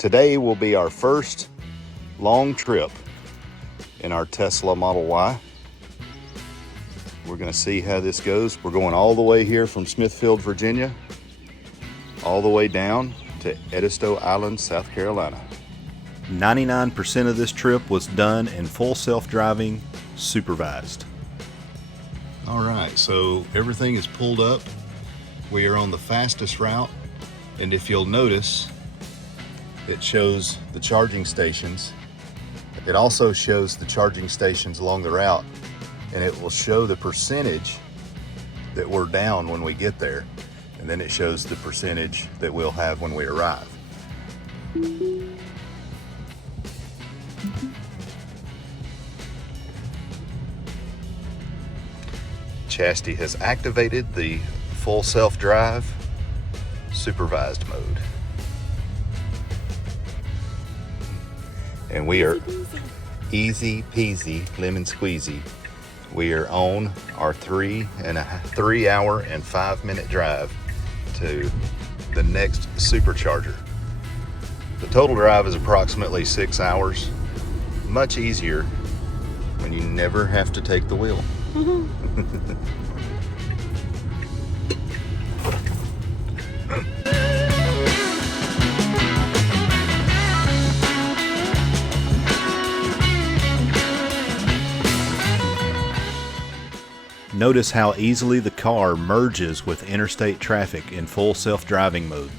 Today will be our first long trip in our Tesla Model Y. We're going to see how this goes. We're going all the way here from Smithfield, Virginia, all the way down to Edisto Island, South Carolina. 99% of this trip was done in full self-driving, supervised. All right, so everything is pulled up. We are on the fastest route, and if you'll notice, it shows the charging stations. It also shows the charging stations along the route, and it will show the percentage that we're down when we get there, and then it shows the percentage that we'll have when we arrive. Chastity has activated the full self-drive supervised mode. And we are easy peasy, lemon squeezy. We are on our 3 hour and 5 minute drive to the next supercharger. The total drive is approximately 6 hours. Much easier when you never have to take the wheel. Notice how easily the car merges with interstate traffic in full self-driving mode.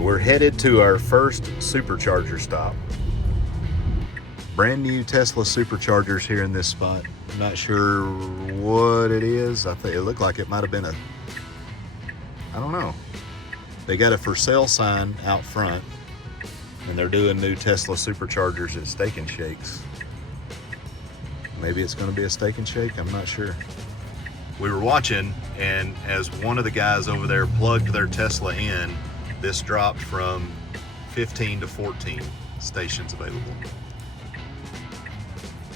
We're headed to our first supercharger stop. Brand new Tesla superchargers here in this spot. I'm not sure what it is. I think it looked like it might have been I don't know. They got a for sale sign out front, and they're doing new Tesla superchargers at Steak and Shakes. Maybe it's going to be a Steak and Shake, I'm not sure. We were watching, and as one of the guys over there plugged their Tesla in, this dropped from 15 to 14 stations available.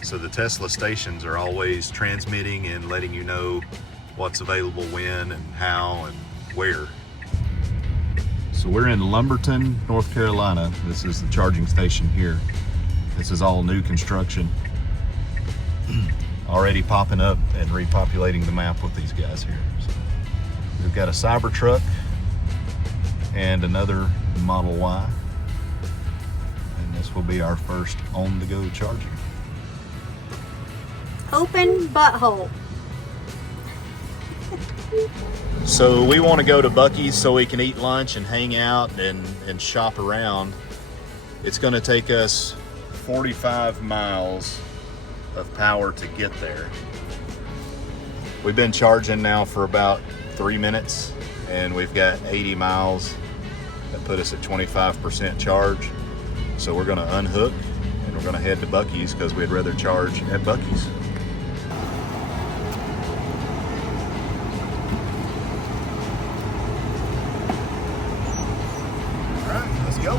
So the Tesla stations are always transmitting and letting you know what's available when and how and where. So we're in Lumberton, North Carolina. This is the charging station here. This is all new construction. Already popping up and repopulating the map with these guys here. So we've got a Cybertruck and another Model Y, and this will be our first on-the-go charging. Open butthole. So we want to go to Buc-ee's so we can eat lunch and hang out and shop around. It's going to take us 45 miles of power to get there. We've been charging now for about 3 minutes, and we've got 80 miles. That put us at 25% charge. So we're going to unhook and we're going to head to Buc-ee's because we'd rather charge at Buc-ee's. All right, let's go.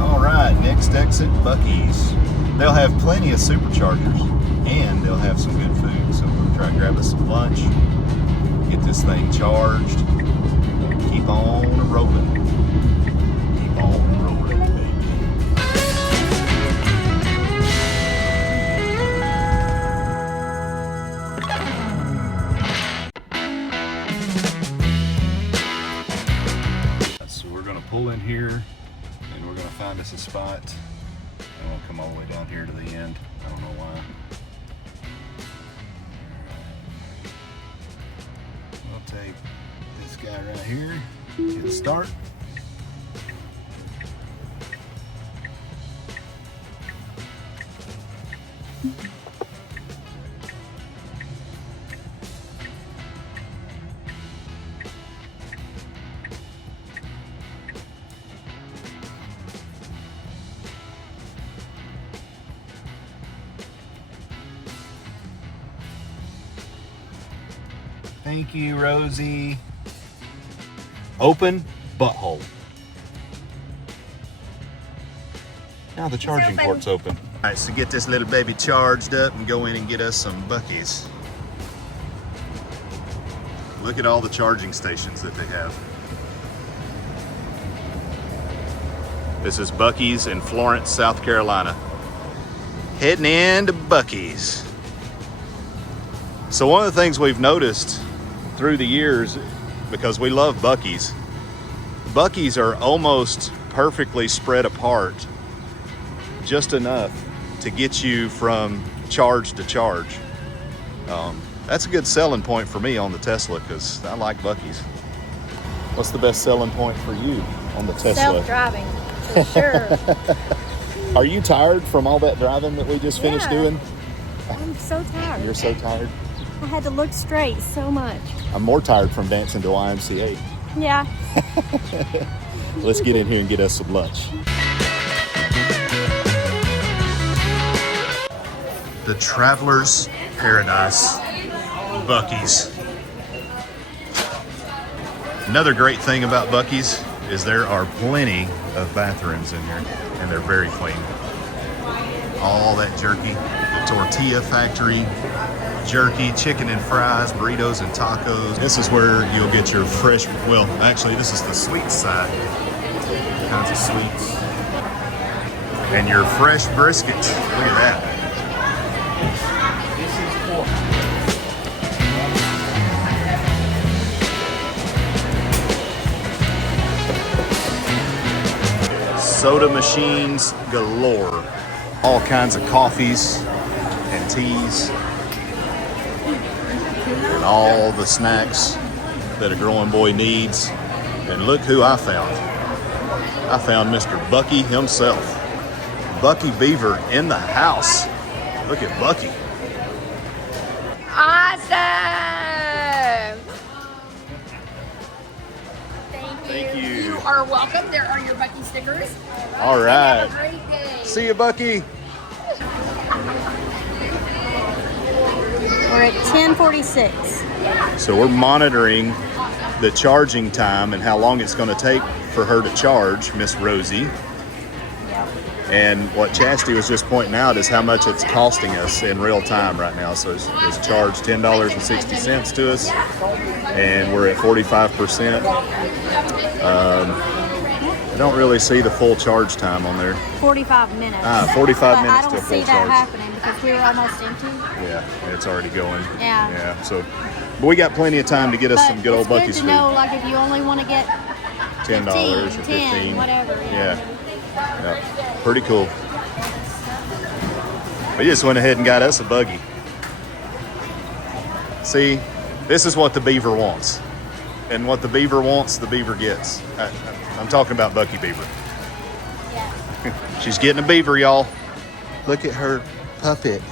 All right, next exit, Buc-ee's. They'll have plenty of superchargers, and they'll have some good food. So we'll try to grab us some lunch, get this thing charged, and keep on rolling. Keep on rolling, baby. us a spot. And we'll come all the way down here to the end. I don't know why. We'll take this guy right here, hit start. Thank you, Rosie. Open butthole. Now the charging port's open. All right, so get this little baby charged up and go in and get us some Buc-ees. Look at all the charging stations that they have. This is Buc-ees in Florence, South Carolina. Heading into Buc-ees. So one of the things we've noticed through the years, because we love Buc-ees, Buc-ees are almost perfectly spread apart, just enough to get you from charge to charge. That's a good selling point for me on the Tesla, because I like Buc-ees. What's the best selling point for you on the Tesla? Self-driving, for sure. Are you tired from all that driving that we just finished doing? I'm so tired. You're so tired? I had to look straight so much. I'm more tired from dancing to YMCA. Yeah. Let's get in here and get us some lunch. The Traveler's Paradise, Buc-ees. Another great thing about Buc-ees is there are plenty of bathrooms in here, and they're very clean. All that jerky, the tortilla factory, jerky, chicken and fries, burritos and tacos. This is where you'll get your fresh, well, actually this is the sweet side. Kinds of sweets. And your fresh brisket. Look at that. Soda machines galore. All kinds of coffees and teas. And all the snacks that a growing boy needs. And look who I found. I found Mr. Buc-ee himself. Buc-ee Beaver in the house. Look at Buc-ee. Awesome! Thank you. You are welcome. There are your Buc-ee stickers. All right. Have a great day. See you, Buc-ee. We're at 10:46. So we're monitoring the charging time and how long it's going to take for her to charge, Miss Rosie. And what Chastity was just pointing out is how much it's costing us in real time right now. So it's charged $10.60 to us, and we're at 45%. I don't really see the full charge time on there. 45 minutes. 45 minutes I till don't full see that charge. happening because we were almost empty. Yeah, it's already going. Yeah. Yeah. So, but we got plenty of time to get us some good old Buc-ee's It's food. good to know, like, if you only want to get $10 or 15, 10, whatever. Yeah. Pretty cool. We just went ahead and got us a buggy. See, this is what the Beaver wants. And what the Beaver wants, the Beaver gets. I'm talking about Buc-ee Beaver. Yeah. She's getting a beaver, y'all. Look at her puppet.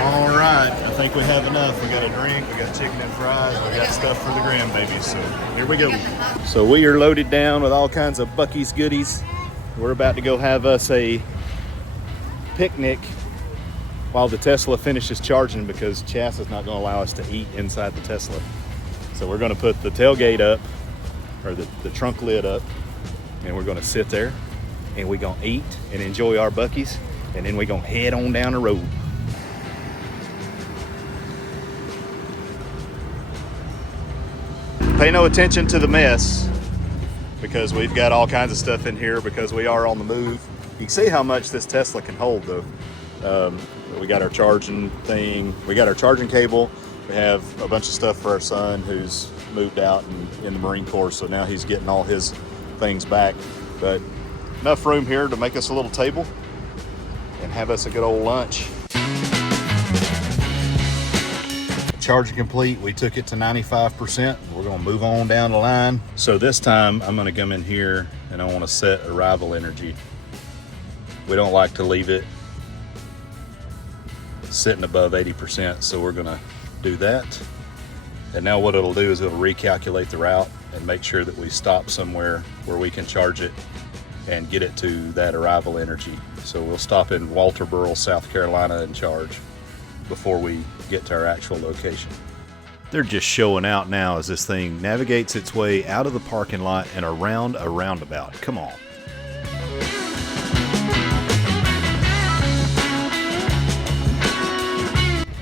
All right, I think we have enough. We got a drink, we got chicken and fries, we got stuff for the grandbabies, so here we go. So we are loaded down with all kinds of Buc-ee's goodies. We're about to go have us a picnic while the Tesla finishes charging, because Chas is not going to allow us to eat inside the Tesla. So we're going to put the tailgate up, or the trunk lid up, and we're going to sit there and we're going to eat and enjoy our Buc-ees, and then we're going to head on down the road. Pay no attention to the mess, because we've got all kinds of stuff in here because we are on the move. You can see how much this Tesla can hold though. we got our charging thing, we got our charging cable. We have a bunch of stuff for our son who's moved out and in the Marine Corps, so now he's getting all his things back. But enough room here to make us a little table and have us a good old lunch. Charging complete. We took it to 95%. We're gonna move on down the line. So this time I'm gonna come in here and I wanna set arrival energy. We don't like to leave it sitting above 80%, so we're gonna do that. And now what it'll do is it'll recalculate the route and make sure that we stop somewhere where we can charge it and get it to that arrival energy. So we'll stop in Walterboro, South Carolina and charge before we get to our actual location. They're just showing out now as this thing navigates its way out of the parking lot and around a roundabout. Come on.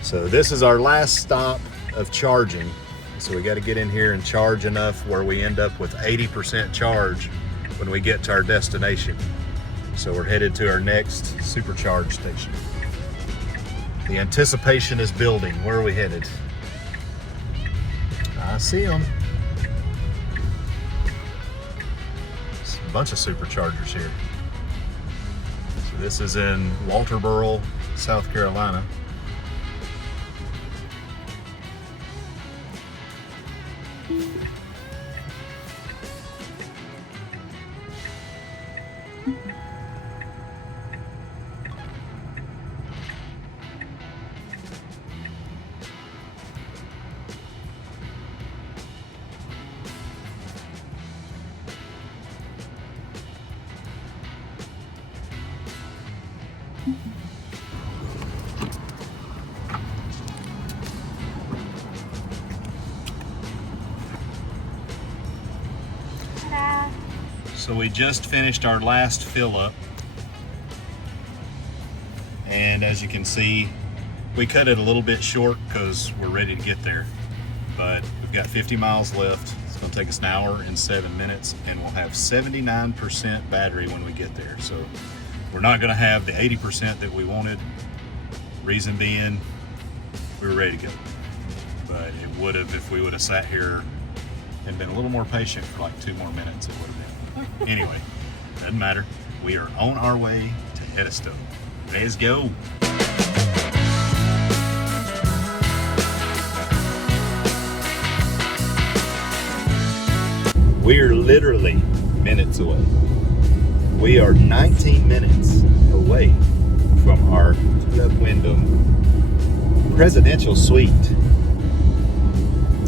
So this is our last stop of charging. So we got to get in here and charge enough where we end up with 80% charge when we get to our destination. So we're headed to our next supercharge station. The anticipation is building. Where are we headed? I see them. There's a bunch of superchargers here. So this is in Walterboro, South Carolina. Ta-da. So we just finished our last fill up, and as you can see, we cut it a little bit short because we're ready to get there, but we've got 50 miles left. It's going to take us an hour and 7 minutes, and we'll have 79% battery when we get there. So we're not going to have the 80% that we wanted. Reason being, we were ready to go, but it would have, if we would have sat here and been a little more patient for like 2 more minutes, it would have been. Anyway, doesn't matter. We are on our way to Edisto. Let's go. We are literally minutes away. We are 19 minutes away from our Club Wyndham presidential suite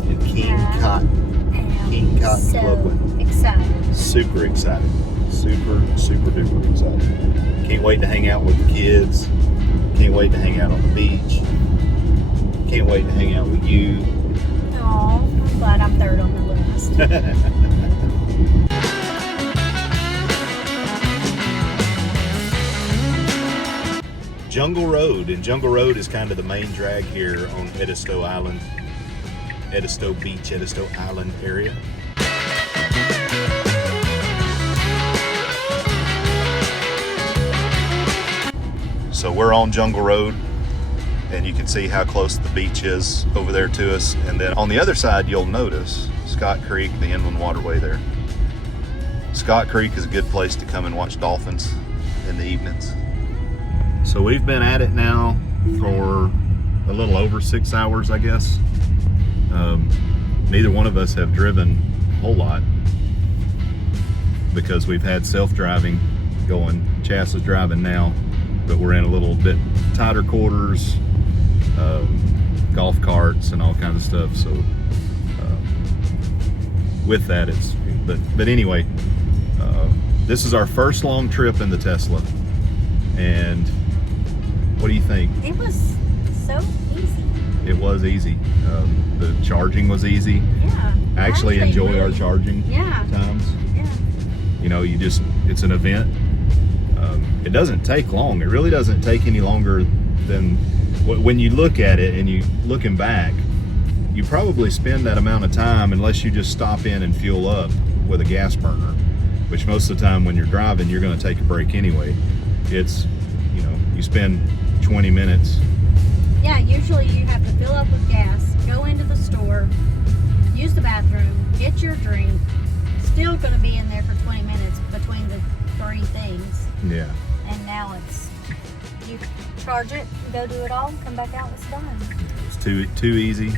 in King Cotton Club Wyndham. Excited. Super excited. Super duper excited. Can't wait to hang out with the kids. Can't wait to hang out on the beach. Can't wait to hang out with you. Aw, I'm glad I'm third on the list. Jungle Road, and Jungle Road is kind of the main drag here on Edisto Island, Edisto Beach, Edisto Island area. So we're on Jungle Road, and you can see how close the beach is over there to us. And then on the other side, you'll notice Scott Creek, the inland waterway there. Scott Creek is a good place to come and watch dolphins in the evenings. So we've been at it now for a little over 6 hours, I guess. Neither one of us have driven a whole lot because we've had self-driving going. Chas is driving now, but we're in a little bit tighter quarters, golf carts and all kinds of stuff. So with that, but anyway, this is our first long trip in the Tesla. And what do you think? It was so easy. It was easy. The charging was easy. Yeah. I actually enjoy our charging times. Yeah. You know, it's an event. It doesn't take long. It really doesn't take any longer than when you look at it and you looking back, you probably spend that amount of time unless you just stop in and fuel up with a gas burner, which most of the time when you're driving, you're going to take a break anyway. It's, you know, you spend 20 minutes. Yeah, usually you have to fill up with gas, go into the store, use the bathroom, get your drink. Still going to be in there for 20 minutes between the three things. Yeah. And now it's, you charge it, go do it all, come back out, it's done. It's too easy.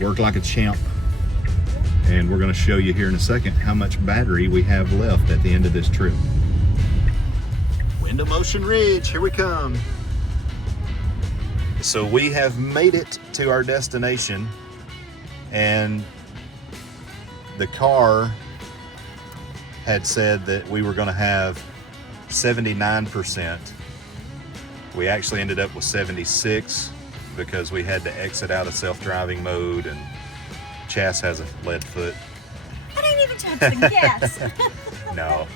Work like a champ. And we're going to show you here in a second how much battery we have left at the end of this trip. Wind of Motion Ridge, here we come. So we have made it to our destination, and the car had said that we were going to have 79%. We actually ended up with 76 because we had to exit out of self-driving mode, and Chas has a lead foot. I didn't even touch the gas. No,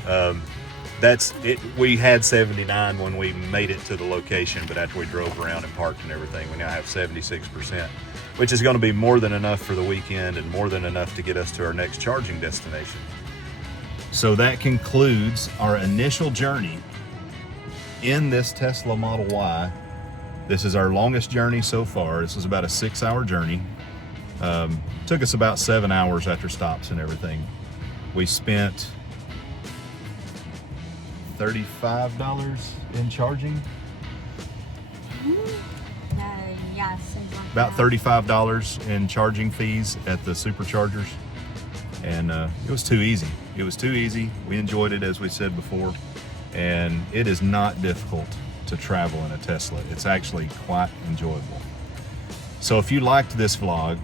that's it. We had 79 when we made it to the location, but after we drove around and parked and everything, we now have 76%, which is going to be more than enough for the weekend and more than enough to get us to our next charging destination. So that concludes our initial journey in this Tesla Model Y. This is our longest journey so far. This was about a 6-hour journey. Took us about 7 hours after stops and everything. We spent $35 in charging. Yeah, seems like About that. $35 in charging fees at the superchargers. And it was too easy. It was too easy. We enjoyed it, as we said before. And it is not difficult to travel in a Tesla. It's actually quite enjoyable. So if you liked this vlog,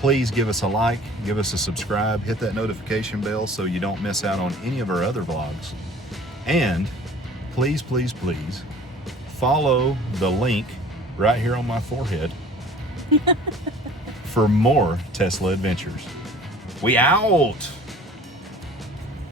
please give us a like, give us a subscribe, hit that notification bell so you don't miss out on any of our other vlogs. And please, please, please follow the link right here on my forehead for more Tesla adventures. We out!